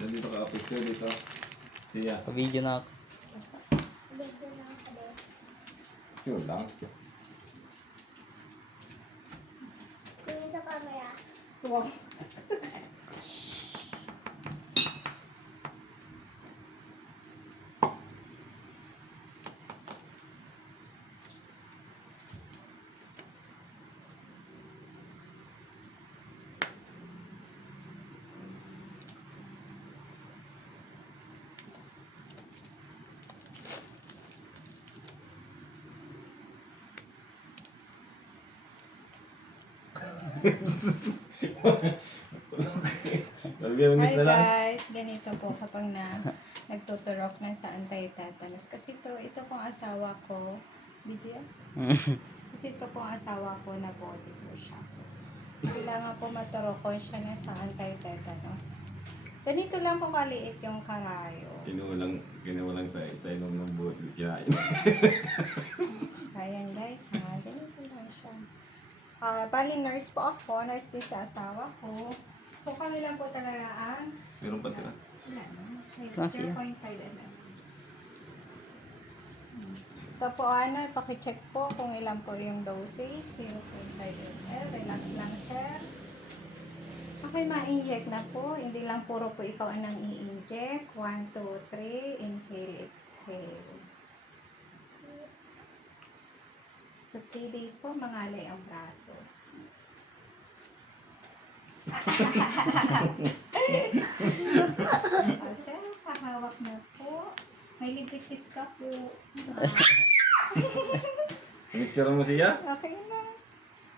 Nandito ka, picture dito. Siya. Pa-video na ako. Yun lang. Tingin sa camera. Wow. Nalbiyan miss Hi na lang. guys, ganito po kapag nagtuturok na sa anti-tetanus. Kasi ito pong asawa ko, video yan? Kasi ito pong asawa ko na body po siya. So, kailangan po maturokon siya na sa anti-tetanus. Ganito lang po kaliit yung karayo. Kinuha lang sa inom ng buhot. Kinain. Ayan guys, ha? Ganito lang siya. Bali nurse po ako, nurse din sa asawa ko. So kami lang po talaga ang Meron pa tira. wala na. May Klase yan. 0.5 mm. Ito po pakicheck po kung ilan po yung dosage. 0.5 ml. Relax lang sir. Okay, ma-inject na po. Hindi lang puro po ikaw ang i-inject. 1, 2, 3. Inhale, exhale. So 3 days po, mangalay ang braso. Sir, kahawak na po. May libritis ka po. Picture mo siya? Okay